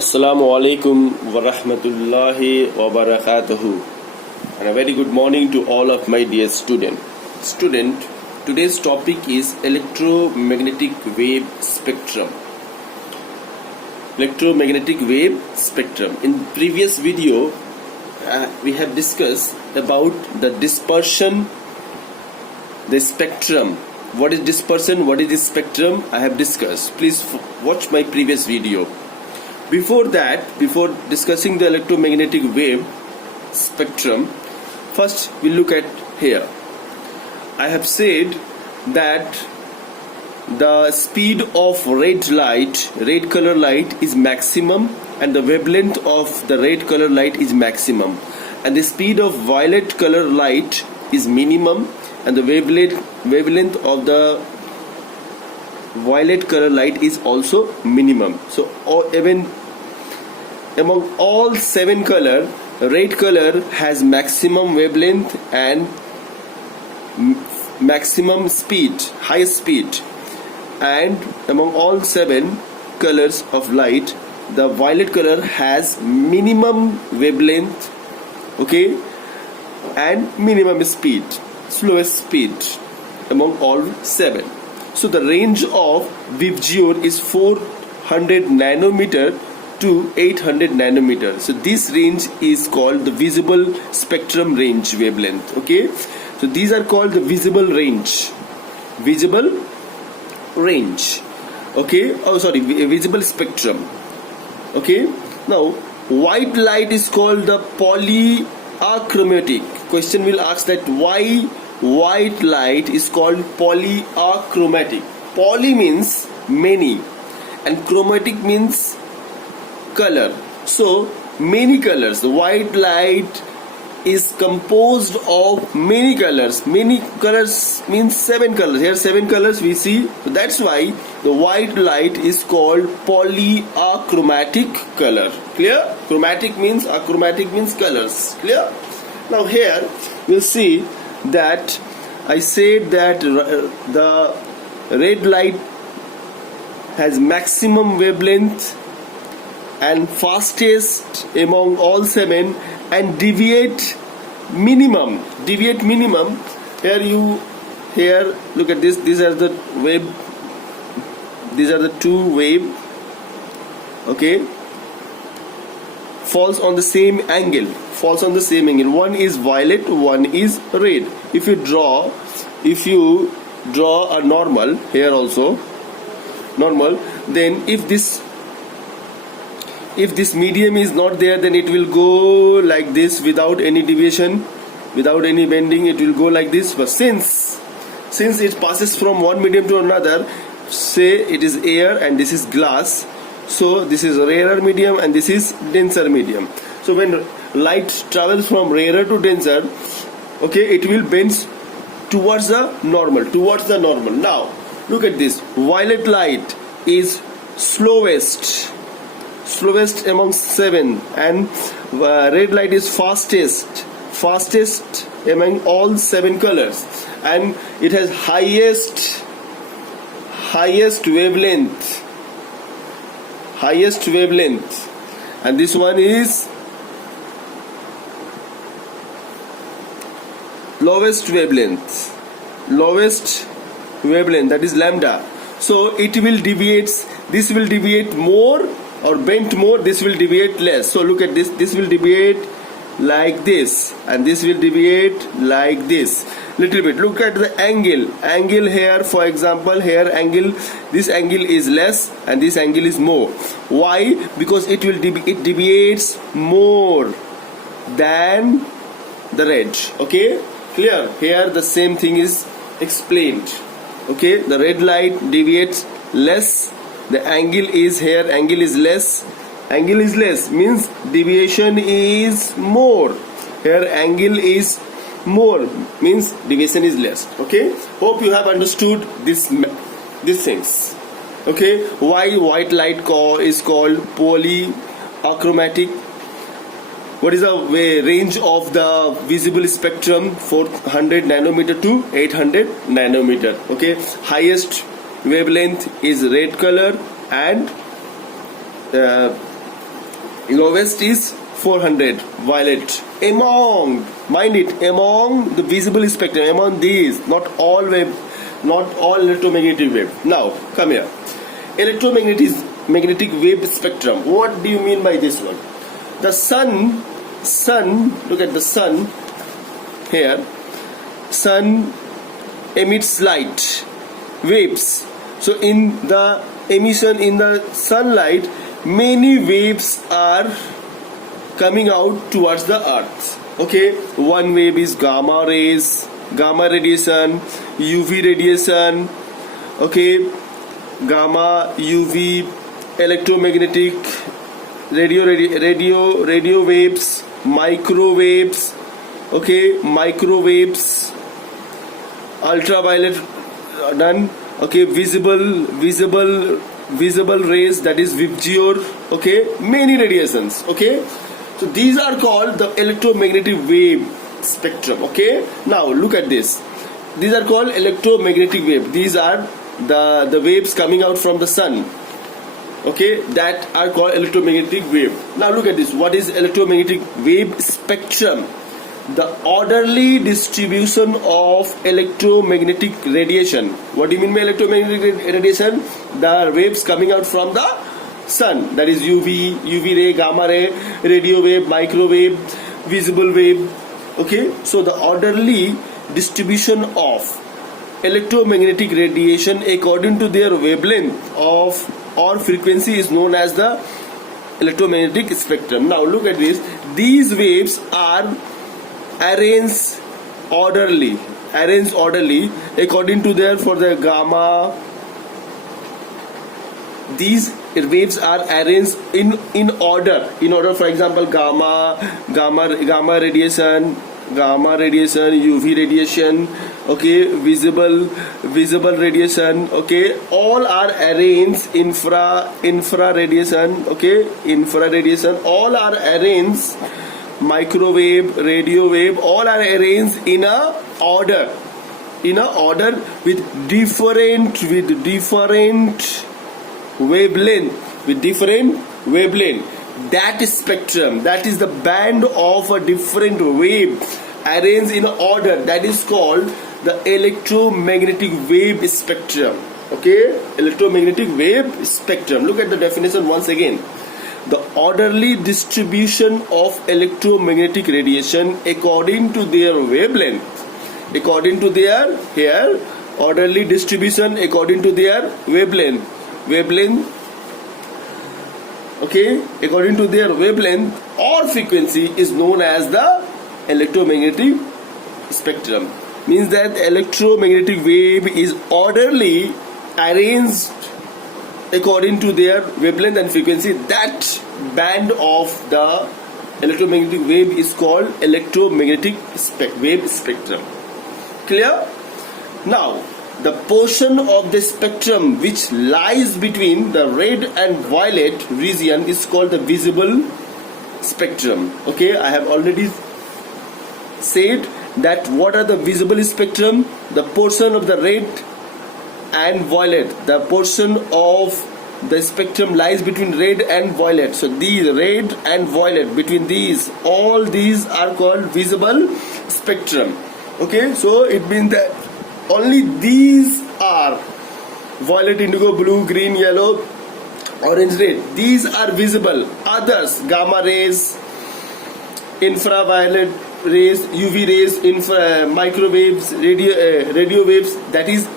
Assalamu alaikum wa rahmatullahi wa barakatuhu. And a very good morning to all of my dear student. Today's topic is electromagnetic wave spectrum. Electromagnetic wave spectrum. In previous video, we have discussed about the dispersion, the spectrum. What is dispersion? What is the spectrum? I have discussed. Please watch my previous video. Before discussing the electromagnetic wave spectrum, first we look at here. I have said that the speed of red color light is maximum, and the wavelength of the red color light is maximum, and the speed of violet color light is minimum, and the wavelength of the violet color light is also minimum. So even among all 7 color, red color has maximum wavelength and maximum speed, highest speed, and among all 7 colors of light, the violet color has minimum wavelength, okay, and minimum speed, slowest speed among all 7. So the range of VIBGYOR is 400 nanometer to 800 nanometer. So this range is called the visible spectrum range wavelength. Okay, so these are called the visible range. Visible range. Okay, visible spectrum. Okay, now white light is called the polyachromatic. Question will ask that why white light is called polyachromatic. Poly means many and chromatic means color. So many colors. The white light is composed of many colors. Many colors means 7 colors. Here 7 colors we see. So that's why the white light is called polyachromatic color. Clear? Chromatic means achromatic means colors. Clear? Now here we'll see that I said that the red light has maximum wavelength and fastest among all 7 and deviate minimum. Here look at this. These are the wave. These are the 2 wave. Okay, falls on the same angle. One is violet, one is red. If you draw a normal here also normal, then if this medium is not there, then it will go like this without any deviation, without any bending. It will go like this. But since it passes from one medium to another, say it is air and this is glass, so this is rarer medium and this is denser medium. So when light travels from rarer to denser, okay, it will bend towards the normal. Now look at this. Violet light is slowest among 7, and red light is fastest among all 7 colors, and it has highest wavelength, and this one is lowest wavelength, that is lambda. So it will deviate. This will deviate more or bent more, this will deviate less. So look at this. This will deviate like this, and this will deviate like this little bit. Look at the angle here. For example, here this angle is less and this angle is more. Why? Because it deviates more than the red. Okay, clear? Here the same thing is explained. Okay, the red light deviates less. The angle is less. Angle is less means deviation is more. Here angle is more means deviation is less. Okay, hope you have understood these things. Okay, why white light is called polyachromatic? What is the range of the visible spectrum? 400 nanometer to 800 nanometer. Okay, highest wavelength is red color, and lowest is 400 violet. Among, mind it, among the visible spectrum, among these, not all electromagnetic wave. Now come here. Magnetic wave spectrum. What do you mean by this one? The sun, look at the sun here. Sun emits light waves. So in the emission in the sunlight, many waves are coming out towards the earth. Okay, one wave is gamma rays, gamma radiation, UV radiation. Okay, gamma, UV, electromagnetic, radio waves, microwaves. Okay, microwaves, ultraviolet, done. Okay, visible rays, that is VIBGYOR. Okay, many radiations. Okay, so these are called the electromagnetic wave spectrum. Okay, now look at this. These are called electromagnetic wave. These are the waves coming out from the sun. Okay, that are called electromagnetic wave. Now look at this. What is electromagnetic wave spectrum? The orderly distribution of electromagnetic radiation. What do you mean by electromagnetic radiation? The waves coming out from the sun, that is UV ray, gamma ray, radio wave, microwave, visible wave. Okay, so the orderly distribution of electromagnetic radiation according to their wavelength of or frequency is known as the electromagnetic spectrum. Now look at this. These waves are arranged orderly according to their, for the gamma, these waves are arranged in order. For example, gamma radiation, UV radiation, okay, visible radiation, okay, all are arranged. Infra radiation, okay, all are arranged. Microwave, radio wave, all are arranged in a order with different wavelength. That spectrum, that is the band of a different wave arranged in order, that is called the electromagnetic wave spectrum. Okay, electromagnetic wave spectrum. Look at the definition once again. The orderly distribution of electromagnetic radiation according to their wavelength. Orderly distribution according to their wavelength. Okay, according to their wavelength or frequency is known as the electromagnetic spectrum. Means that electromagnetic wave is orderly arranged according to their wavelength and frequency. That band of the electromagnetic wave is called electromagnetic wave spectrum. Clear? Now, the portion of the spectrum which lies between the red and violet region is called the visible spectrum. Okay, I have already said that what are the visible spectrum? The portion of the red and violet. The portion of the spectrum lies between red and violet. So these red and violet, between these, all these are called visible spectrum. Okay, so it means that only these are violet, indigo, blue, green, yellow, orange, red. These are visible. Others, gamma rays, infraviolent rays, UV rays, microwaves, radio waves, that is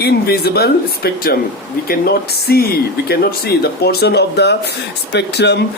invisible spectrum. We cannot see the portion of the spectrum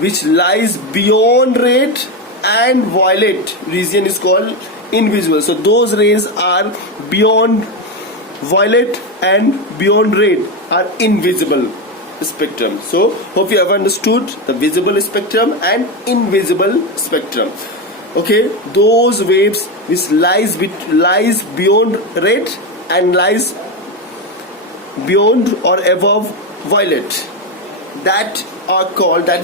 which lies beyond red and violet region is called invisible. So those rays are beyond violet and beyond red are invisible spectrum. So hope you have understood the visible spectrum and invisible spectrum. Okay, those waves which lies beyond red and lies beyond or above violet, that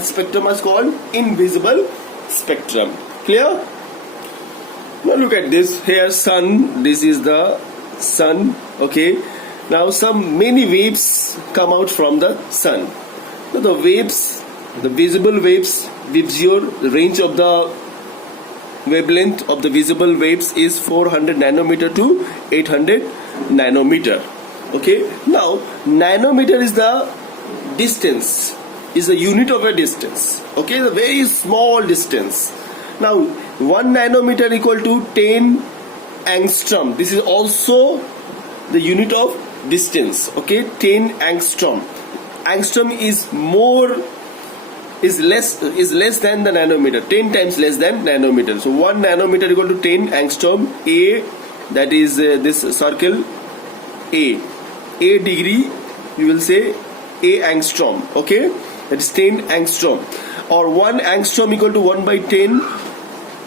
spectrum is called invisible spectrum. Clear? Now look at this here. Sun, this is the sun. Okay, now many waves come out from the sun. So the waves The visible waves, VIBGYOR, the range of the wavelength of the visible waves is 400 nanometer to 800 nanometer. Okay, now nanometer is the distance, is the unit of a distance. Okay, the very small distance. Now 1 nanometer equal to 10 angstrom. This is also the unit of distance. Okay, 10 angstrom. Angstrom is less than the nanometer, 10 times less than nanometer. So 1 nanometer equal to 10 angstrom. A, that is this circle A degree, you will say A angstrom. Okay, that is 10 angstrom, or 1 angstrom equal to 1 by 10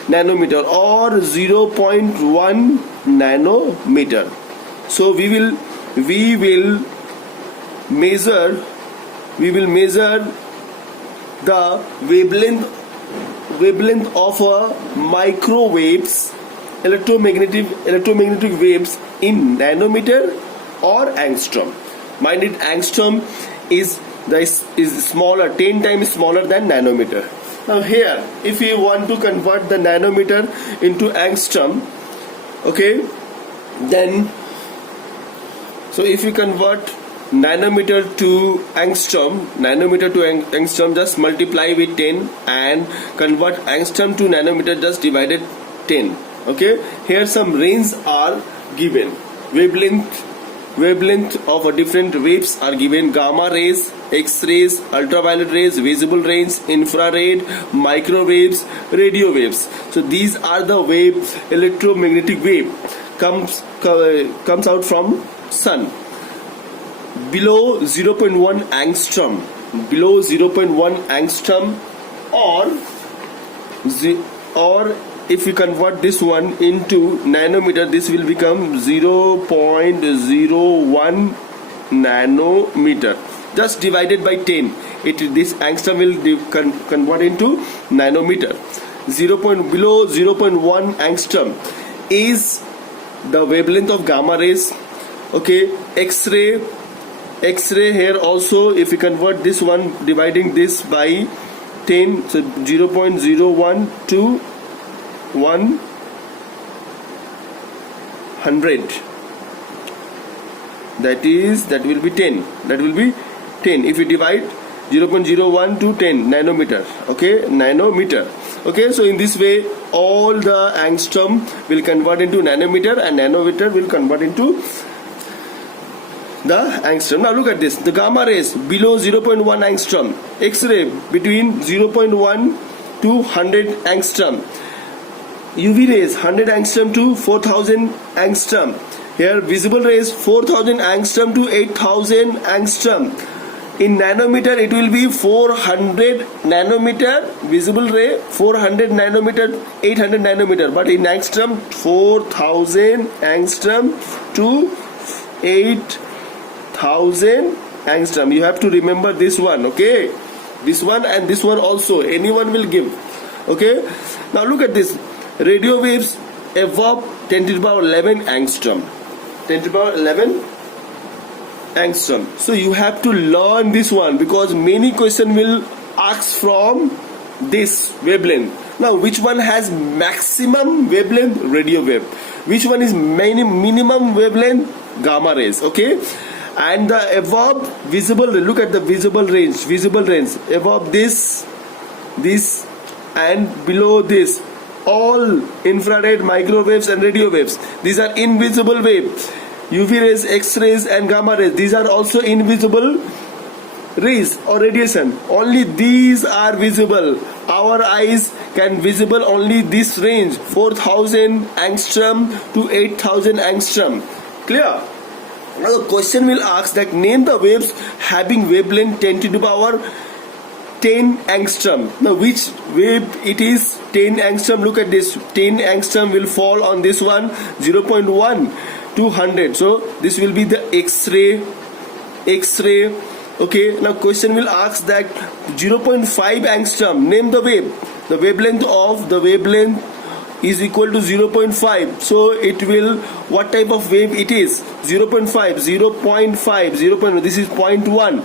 nanometer, or 0.1 nanometer. So we will measure the wavelength of microwaves, electromagnetic waves in nanometer or angstrom. Mind it, angstrom is smaller, 10 times smaller than nanometer. Now here, if you want to convert the nanometer into angstrom, okay, then so if you convert nanometer to angstrom, just multiply with 10 and convert angstrom to nanometer, just divided 10. Okay, here some ranges are given. Wavelength of a different waves are given: gamma rays, X-rays, ultraviolet rays, visible rays, infrared, microwaves, radio waves. So these are the electromagnetic wave comes out from sun. Below 0.1 angstrom, or if we convert this one into nanometer, this will become 0.01 nanometer. Just divided by 10, this angstrom will convert into nanometer. Below 0.1 angstrom is the wavelength of gamma rays. Okay, X-ray here also, if we convert this one, dividing this by 10, so 0.01 to 100, that will be 10. If you divide 0.01 to 10 nanometer, okay, nanometer. Okay, so in this way all the angstrom will convert into nanometer, and nanometer will convert into the angstrom. Now look at this: the gamma rays below 0.1 angstrom, X-ray between 0.1 to 100 angstrom, UV rays 100 angstrom to 4000 angstrom. Here visible rays 4000 angstrom to 8000 angstrom. In nanometer it will be 400 nanometer visible ray, 400 nanometer, 800 nanometer, but in angstrom 4000 angstrom to 8000 angstrom. You have to remember this one, okay? This one and this one also, anyone will give. Okay, now look at this: radio waves above 10 to the power 11 angstrom, 10 to the power 11 angstrom. So you have to learn this one, because many question will ask from this wavelength. Now which one has maximum wavelength? Radio wave. Which one is minimum wavelength? Gamma rays. Okay, and the above visible, look at the visible range above this and below this, all infrared, microwaves and radio waves. These are invisible waves. UV rays, X-rays and gamma rays, these are also invisible rays or radiation. Only these are visible. Our eyes can visible only this range, 4000 angstrom to 8000 angstrom. Clear? Now the question will ask that name the waves having wavelength 10 to the power 10 angstrom. Now which wave it is 10 angstrom? Look at this, 10 angstrom will fall on this one, 0.1 to 100. So this will be the X-ray. Okay, now question will ask that 0.5 angstrom, name the wave. The wavelength of the wavelength is equal to 0.5. So it will, what type of wave it is? 0.5, 0.5, 0.1. This is 0.1.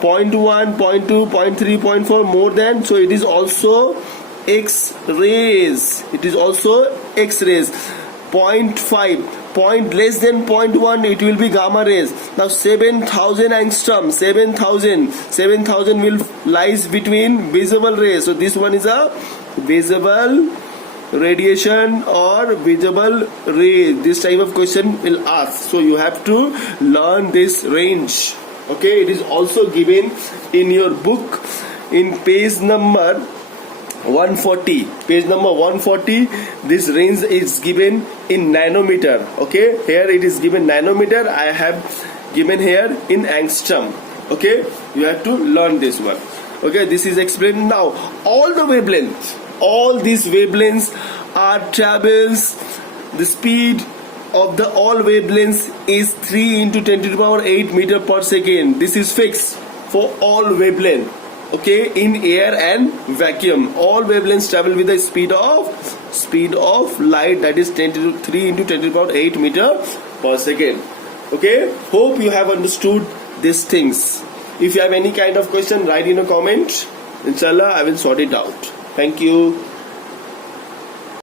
0.1, 0.2, 0.3, 0.4, more than, so it is also X-rays. It is also X-rays. 0.5, point less than 0.1, it will be gamma rays. Now 7,000 angstrom, 7,000 will lies between visible rays. So this one is a visible radiation or visible ray. This type of question will ask. So you have to learn this range. Okay, it is also given in your book in page number 140. Page number 140, this range is given in nanometer. Okay, here it is given nanometer, I have given here in angstrom. Okay, you have to learn this one. Okay, this is explained. Now all the wavelengths, all these wavelengths are travels, the speed of the all wavelengths is 3 into 10 to the power 8 meter per second. This is fixed for all wavelength. Okay, in air and vacuum, all wavelengths travel with the speed of light, that is 3 into 10 to the power 8 meter per second. Okay, hope you have understood these things. If you have any kind of question, write in a comment. Inshallah, I will sort it out. Thank you.